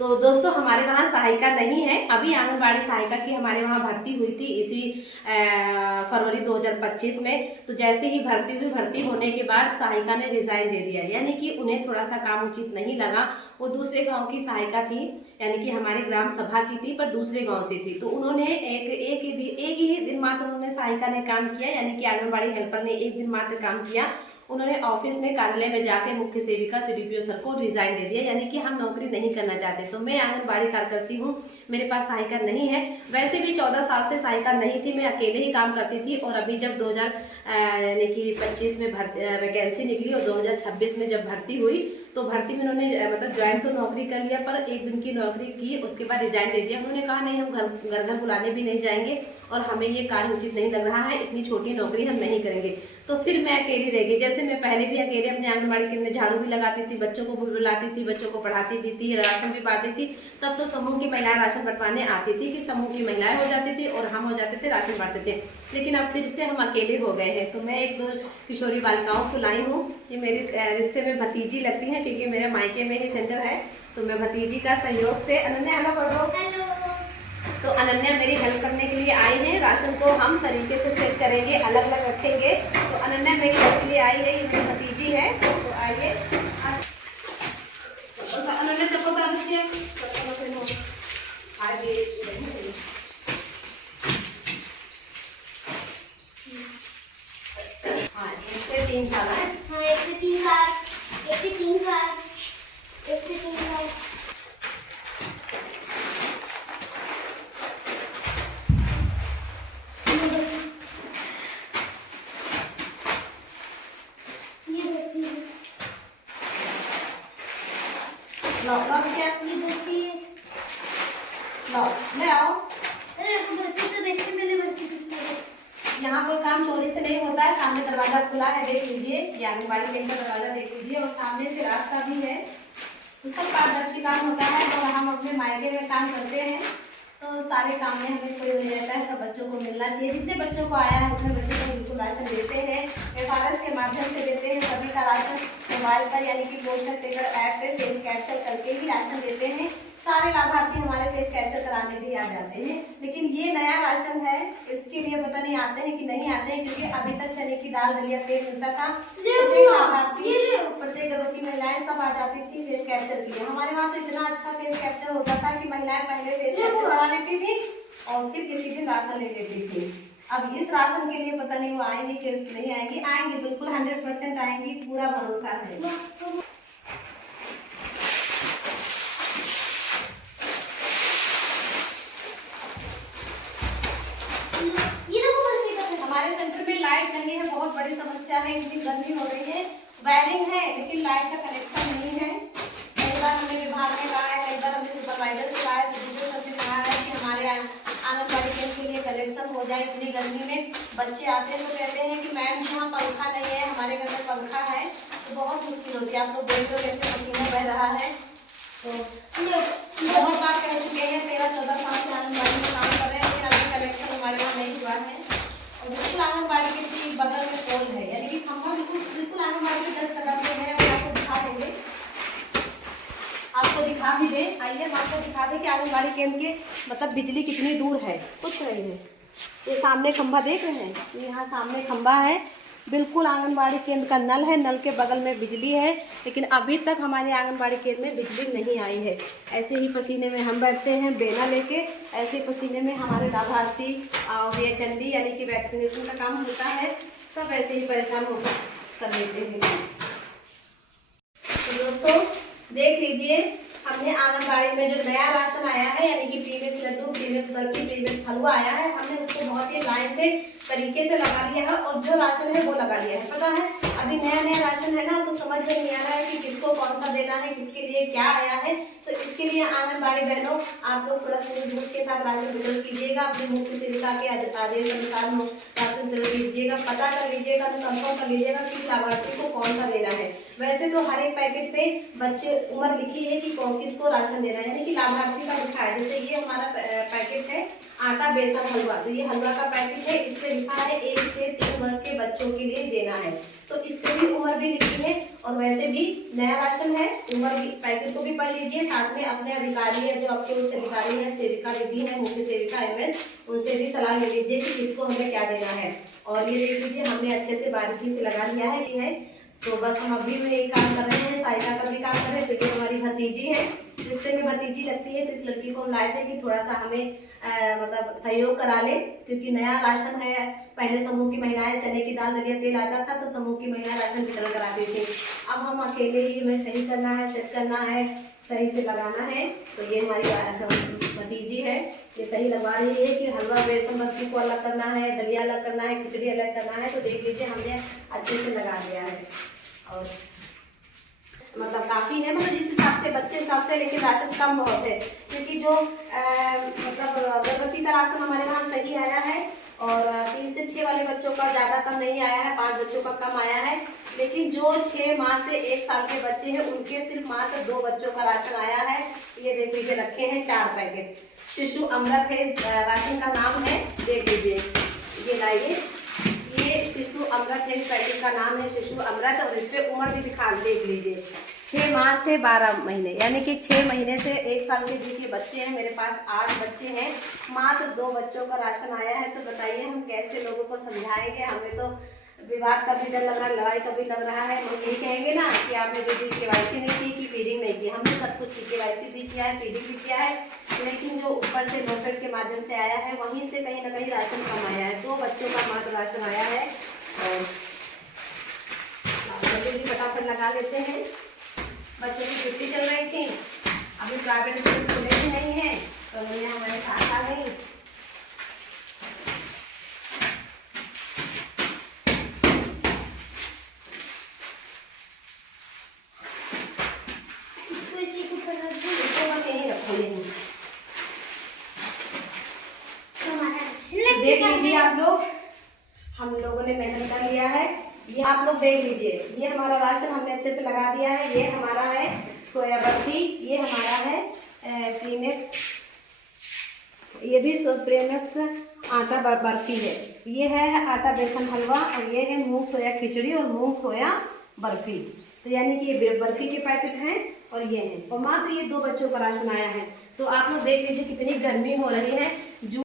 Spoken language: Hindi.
तो दोस्तों हमारे वहाँ सहायिका नहीं है, अभी आंगनबाड़ी सहायिका की हमारे वहाँ भर्ती हुई थी इसी फरवरी 2025 में। तो जैसे ही भर्ती हुई, भर्ती होने के बाद सहायिका ने रिजाइन दे दिया, यानी कि उन्हें थोड़ा सा काम उचित नहीं लगा। वो दूसरे गांव की सहायिका थी, यानी कि हमारी ग्राम सभा की थी पर दूसरे गांव से थी। तो उन्होंने एक ही दिन मात्र उन्होंने सहायिका ने काम किया, यानी कि आंगनबाड़ी हेल्पर ने एक दिन मात्र काम किया। उन्होंने ऑफिस में कार्यालय में जाके मुख्य सेविका CDPO सर को रिजाइन दे दिया, यानी कि हम नौकरी नहीं करना चाहते। तो मैं आंगनबाड़ी कार्यकर्ती हूँ, मेरे पास सहायिका नहीं है। वैसे भी 14 साल से सहायिका नहीं थी, मैं अकेले ही काम करती थी। और अभी जब 2025 में वैकेंसी निकली और 2026 में जब भर्ती हुई, तो भर्ती में उन्होंने मतलब ज्वाइन तो नौकरी कर लिया, पर एक दिन की नौकरी की, उसके बाद रिजाइन दे दिया। उन्होंने कहा नहीं, हम घर घर बुलाने भी नहीं जाएंगे और हमें ये कार्य उचित नहीं लग रहा है, इतनी छोटी नौकरी हम नहीं करेंगे। तो फिर मैं अकेली रह गई। जैसे मैं पहले भी अकेले अपने आंगनबाड़ी केंद्र में झाड़ू भी लगाती थी, बच्चों को भी बुलाती थी, बच्चों को पढ़ाती भी थी, राशन भी बांटती थी। तब तो समूह की महिलाएं राशन बंटवाने आती थी कि समूह की महिलाएं हो जाती थी और हम हो जाते थे, राशन बांटते थे। लेकिन अब फिर से हम अकेले हो गए हैं। तो मैं एक दो किशोरी बालिकाओं को लाई हूँ, ये मेरे रिश्ते में भतीजी लगती हैं, क्योंकि मेरे मायके में ही सेंटर है। तो मैं भतीजी का सहयोग से, अनन्या हेलो कर दो। तो अनन्या मेरी हेल्प करने के लिए आई है। राशन को हम तरीके से सेट करेंगे, अलग अलग रखेंगे। तो अनन्या मेरी हेल्प के लिए आई है, ये मेरी भतीजी है। तो आइए अनन्या, चप्पल उतार दीजिए। हाँ, 1 से 3 साल है। हाँ, 1 से 3 साल, 1 से 3 साल, 1 से 3 साल। लो क्या ये देखती है। लो ले आओ। अरे आपको भर्ती तो देखते, मैंने भर्ती किसको देखी? यहाँ कोई काम चोरी से नहीं होता है। सामने दरवाजा खुला है, देख लीजिए। ये आंगनबाड़ी केंद्र का दरवाजा देख लीजिए, और सामने से रास्ता भी है। तो सब पारदर्शी काम होता है। और हम अपने मायके में काम करते हैं, तो सारे काम में हमें कोई नहीं रहता है। सब बच्चों को मिलना चाहिए। जितने बच्चों को आया है उतने बच्चों को बिल्कुल राशन देते हैं, FRS के माध्यम से देते हैं। सभी का राशन मोबाइल पर, यानी कि पोषण टेकर ऐप पे फेस कैप्चर करके ही राशन देते हैं। सारे लाभार्थी हमारे फेस कैप्चर कराने भी आ जाते हैं। लेकिन ये नया राशन है, इसके लिए पता नहीं आते हैं कि नहीं आते हैं, क्योंकि अभी तक चने की दाल, दलिया, तेल मिलता था। प्रत्येक लाभार्थी, प्रत्येक गर्भवती महिलाएं सब आ जाती थी फेस कैप्चर के लिए। हमारे वहाँ तो इतना अच्छा फेस कैप्चर होता था कि महिलाएं पहले फेस कैप्चर करा लेती थी और फिर किसी दिन राशन ले लेती थी। अब इस राशन के लिए पता नहीं वो आएंगी कि नहीं आएंगी। आएंगी, बिल्कुल 100% आएंगी, पूरा भरोसा है। हमारे सेंटर में लाइट नहीं है, बहुत बड़ी समस्या है, क्योंकि गर्मी हो रही है। वायरिंग है लेकिन लाइट का कनेक्शन नहीं है। कई बार हमने विभाग में कहा है, कई बार हमने सुपरवाइजर से कहा है, CDPO सर से कहा है कि हमारे आंगनबाड़ी केंद्र के लिए कनेक्शन हो जाए। इतनी गर्मी में बच्चे आते हैं तो कहते हैं कि मैम यहाँ पंखा नहीं है, हमारे घर में पंखा है। तो बहुत मुश्किल होती है। आप लोग देख लो कैसे पसीना बह रहा है। तो बहुत बार कह चुके हैं, 13-14 साल से आंगनबाड़ी में काम कर रहे हैं, लेकिन अभी कनेक्शन हमारे यहाँ नहीं हुआ है। और बिल्कुल आंगनबाड़ी के ठीक बगल में पोल है, यानी कि खंभा बिल्कुल आंगनबाड़ी के 10 कदम पे है। आपको दिखा देंगे, आपको दिखा भी दे। आइए हम आपको दिखा दें कि आंगनबाड़ी केंद्र के मतलब बिजली कितनी दूर है। कुछ नहीं है। ये सामने खंभा देख रहे हैं, यहाँ सामने खंभा है। बिल्कुल आंगनबाड़ी केंद्र का नल है, नल के बगल में बिजली है। लेकिन अभी तक हमारे आंगनबाड़ी केंद्र में बिजली नहीं आई है। ऐसे ही पसीने में हम बैठते हैं बेना लेके, ऐसे पसीने में हमारे लाभार्थी VHND यानी कि वैक्सीनेशन का काम होता है, सब ऐसे ही परेशान होकर कर लेते हैं। तो दोस्तों देख लीजिए, हमने आंगनबाड़ी में जो नया राशन आया है, यानी कि प्रीमियस लड्डू, प्रीमियस बर्फी, प्रीमियस हलवा आया है, हमने उसको बहुत ही लाइन से तरीके से लगा लिया है। और जो राशन है वो लगा लिया है। पता है अभी नया नया राशन है ना, तो समझ में नहीं आ रहा है कि किसको कौन सा देना है, किसके लिए क्या आया है। तो इसके लिए आंगनबाड़ी बहनों, आप लोग थोड़ा सूझबूझ के साथ राशन वितरण कीजिएगा। अपनी मुख्य सेविका के आदेश अनुसार राशन वितरण कीजिएगा। पता कर लीजिएगा, तो कंफर्म कर लीजिएगा किस लाभार्थी को कौन सा देना है। वैसे तो हर एक पैकेट पे बच्चे उम्र लिखी है कि किसको राशन देना है, यानी कि लाभार्थी का लिखा है। जैसे ये हमारा पैकेट है, आटा बेसन हलवा। तो ये हलवा का पैकेट है, इस पे लिखा है 1 से 3 वर्ष के बच्चों के लिए देना है। तो इस पे भी उम्र भी लिखी है और वैसे भी नया राशन है। उम्र भी पैकेट को भी पढ़ लीजिए, साथ में अपने अधिकारी है जो आपके उच्च अधिकारी है, सेविका दीदी है, मुख्य सेविका MS, उनसे भी सलाह ले लीजिए कि किसको हमें क्या देना है। और ये देख लीजिए हमने अच्छे से बारीकी से लगा लिया है ये है। तो बस हम अभी भी यही काम कर रहे हैं, साइका का भी काम कर रहे हैं। तो ये हमारी भतीजी है, जिससे भी भतीजी लगती है। तो इस लड़की को हम लाए थे कि थोड़ा सा हमें मतलब सहयोग करा ले, क्योंकि नया राशन है। पहले समूह की महिलाएं चने की दाल दलिया तेल आता था तो समूह की महिलाएं राशन वितरण कराती थी। अब हम अकेले ही हमें सही करना है, सेट करना है, सही से लगाना है। तो ये हमारी भतीजी है, ये सही लगवा रही है कि हलवा बेसन बर्फी को अलग करना है, दलिया अलग करना है, खिचड़ी अलग करना है। तो देख लीजिए हमने अच्छे से लगा दिया है और मतलब काफ़ी है, मतलब जिस हिसाब से बच्चे हिसाब से, लेकिन राशन कम बहुत है क्योंकि जो मतलब गर्भवती का राशन हमारे वहाँ सही आया है और 3 से 6 वाले बच्चों का ज़्यादा कम नहीं आया है, 5 बच्चों का कम आया है। लेकिन जो 6 माह से 1 साल के बच्चे हैं उनके सिर्फ मात्र 2 बच्चों का राशन आया है। ये देख लीजिए रखे हैं 4 पैकेट। शिशु अमृत है राशन का नाम है, देख लीजिए ये लाइए, ये शिशु अमृत है, इस पैकेट का नाम है शिशु अमृत और इस पे उम्र भी दिखा देख लीजिए 6 माह से 12 महीने, यानी कि 6 महीने से 1 साल के बीच ये बच्चे हैं। मेरे पास 8 बच्चे हैं, मात्र 2 बच्चों का राशन आया है। तो बताइए हम कैसे लोगों को समझाएंगे? हमें तो विवाद का भी डर लग रहा है, लड़ाई का भी लग रहा है। हम यही कहेंगे ना कि आपने दीदी KYC नहीं की, कि फीडिंग नहीं की। हमने सब कुछ KYC भी किया है, फीडिंग भी किया है, लेकिन जो ऊपर से नोटेड के माध्यम से आया है वहीं से कहीं ना कहीं राशन कम आया है। 2 बच्चों का मात्र राशन आया है और भी फटाफट लगा लेते हैं। बच्चों की छुट्टी चल रही थी, अभी प्राइवेट स्कूल खुले भी नहीं है तो उन्हें हमारे साथ आ गई। देख लीजिए आप लोग, हम लोगों ने मेहनत कर लिया है। ये आप लोग देख लीजिए, ये हमारा राशन हमने अच्छे से लगा दिया है। ये हमारा है सोया बर्फी, ये हमारा है प्रीमिक्स, ये भी प्रीमिक्स आटा बर्फी है। ये है आटा बेसन हलवा और ये है मूंग सोया खिचड़ी और मूंग सोया बर्फी। तो यानी कि ये बर्फी के पैकेट हैं और ये हैं, और मात्र ये 2 बच्चों का राशन आया है। तो आप लोग देख लीजिए कितनी गर्मी हो रही है।